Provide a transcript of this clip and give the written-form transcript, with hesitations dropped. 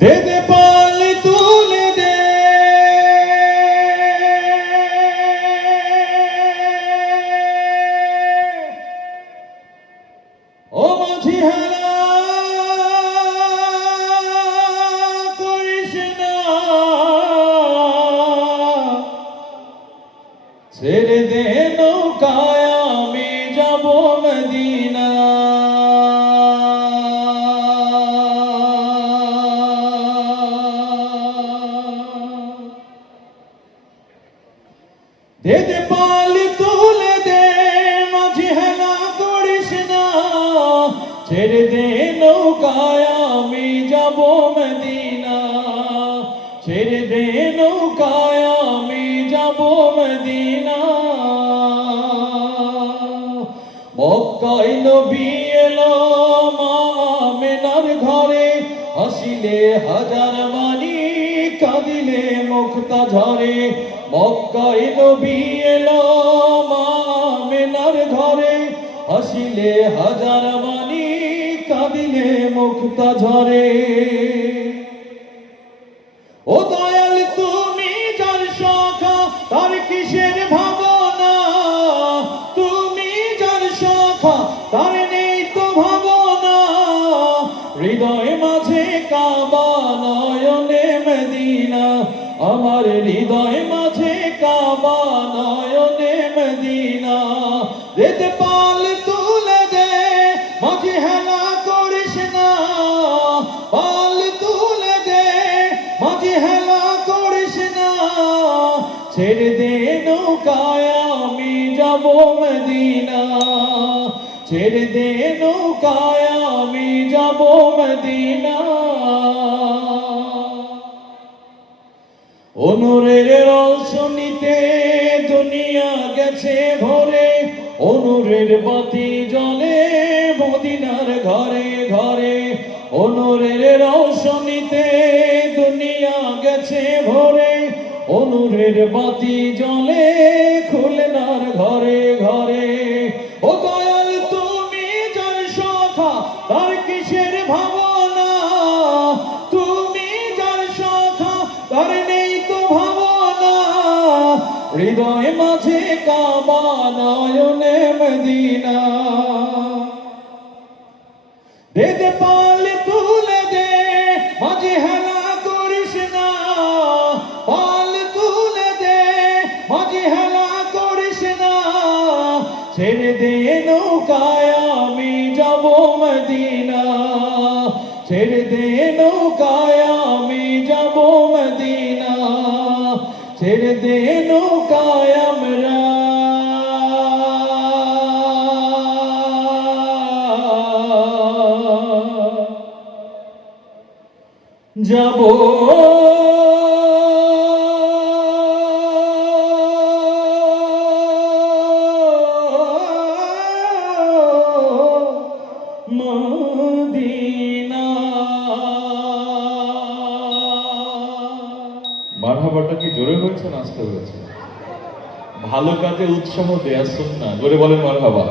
দে দে পাল তুলে দে, ও মাঝি হেলা করিস না, ছেড়ে দে নৌকায় আমি যাব মদিনা। দে দে পাল তুলে দে, মাঝি হেলা করিস না, ছেড়ে দে নৌকায় আমি যাব মদিনা। ছেড়ে দে নৌকায় আমি যাব মদিনা। মক্কায় নবী এলো মা আমেনার ঘরে, হাসিলে হাজার মানি কাঁদিলে মুক্তা ঝরে। মক্কায় নবী এলো মা আমেনার ঘরে, হাসিলে হাজার মানি কাঁদিলে মুক্তা ঝরে। ও দয়াল তুমি যার সখা তার কিসের ভাবনা, তুমি যার সখা তার নেই তো ভাবনা। হৃদয় মাঝে কাবা নয়নে মদিনা, আমার হৃদয় মাঝে কাবা নয়নে মদিনা। দে দে পাল তুলে দে, মাঝি হেলা করিস না, পাল তুলে দে, মাঝি হেলা করিস না। ছেড়ে দে নৌকায় আমি যাব মদিনা, ছেড়ে দে নৌকায় আমি যাব মদিনা। অনুরের রৌশনীতে দুনিয়া গেছে ভরে, অনুরের বাতি জ্বলে মদিনার ঘরে ঘরে। অনুরের রৌশনীতে দুনিয়া গেছে ভরে, অনুরের বাতি জ্বলে খুলনার ঘরে ঘরে। ও দয়াল তুমি যার সখা তার কিসের ভাবনা, তুমি যার সখা তার নেই তো ভাবনা। হৃদয় মাঝে কাবা নয়নে মদিনা। দে দে পাল তুলে দে, মাঝি হেলা করিস না, পাল তুলে দে, মাঝি হেলা করিস না। ছেড়ে দে নৌকায় আমি যাব মদিনা, ছেড়ে দে নৌকায় আমি যাব মদিনা। ছেড়ে দে নৌকায় আমরা যাব মদিনা। মারহাবাটা কি জোরে হয়েছে না আস্তে হয়েছে? ভালো কাজে উৎসাহ দেয়া সুন্নাহ, জোরে বলেন মারহাবা।